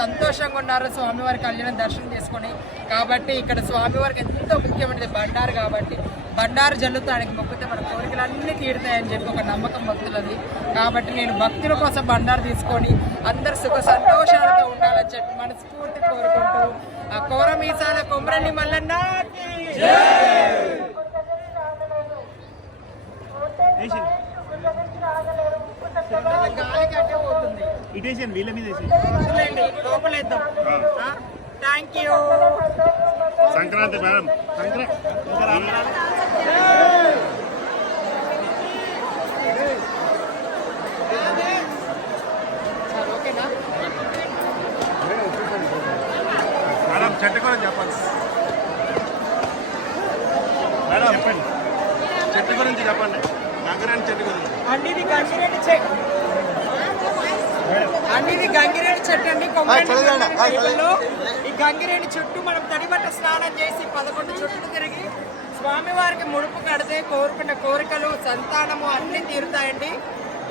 సంతోషంగా ఉన్నారు స్వామివారి కళ్యాణం దర్శనం చేసుకొని. కాబట్టి ఇక్కడ స్వామివారికి ఎంతో ముఖ్యమైనది బండారు. కాబట్టి బండారు జల్లుతో ఆయనకి మొక్కితే మన కోరికలు అన్నీ తీరుతాయని చెప్పి ఒక నమ్మకం భక్తులది. కాబట్టి నేను భక్తుల కోసం బండారు తీసుకొని అందరు సుఖ సంతోషాలతో ఉండాలని చెప్పి మనస్ఫూర్తి కోరుకుంటూ ఆ కోరమీసాల కొమరని మల్లన్న వీళ్ళ మీద లోపలేద్దాం. Thank you. సంక్రాంతి మేడం ఓకేనా మేడం చెట్టు గురించి చెప్పండి మేడం చెప్పండి చెట్టు గురించి చెప్పండి గంగిరెడ్డి చెట్టు గురించి అండి ఇది గంగిరెడ్డి చెట్టు గంగిరెడ్డి చెట్టు అండి కొమ్మలో ఈ గంగిరెడ్డి చుట్టూ మనం తడిబట్ట స్నానం చేసి 11 చుట్టూ తిరిగి స్వామివారికి ముడుపు కడితే కోరుకున్న కోరికలు సంతానము అన్నీ తీరుతాయండి.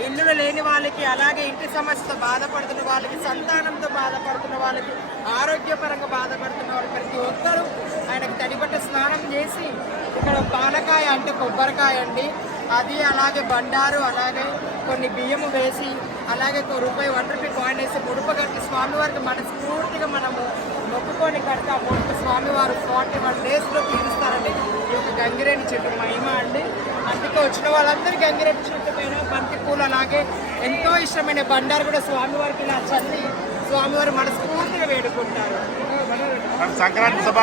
ఇల్లులు లేని వాళ్ళకి, అలాగే ఇంటి సమస్యతో బాధపడుతున్న వాళ్ళకి, సంతానంతో బాధపడుతున్న వాళ్ళకి, ఆరోగ్యపరంగా బాధపడుతున్న వాళ్ళకి ప్రతి ఒక్కరూ ఆయనకు తడిబట్ట స్నానం చేసి ఇక్కడ పానకాయ అంటే కొబ్బరికాయ అండి అది, అలాగే బండారు, అలాగే కొన్ని బియ్యము వేసి, అలాగే రూపాయి 1 రూపీ కాయిన్ వేసి ముడుపు కట్టి స్వామివారికి మనస్ఫూర్తిగా మనము మొక్కుకొని కడితే ఆ ముడుపు స్వామివారు 41 డేస్లో తీరుస్తారండి. ఈ యొక్క గంగిరేణి చెట్టు మహిమ అండి. అందుకే వచ్చిన వాళ్ళందరూ గంగిరెడ్డి చెట్టు పైన బంతి పూలు, అలాగే ఎంతో ఇష్టమైన బండారు కూడా స్వామివారికి ఇలా చల్లి స్వామివారు మనస్ఫూర్తిగా వేడుకుంటారు. సంక్రాంతి సభ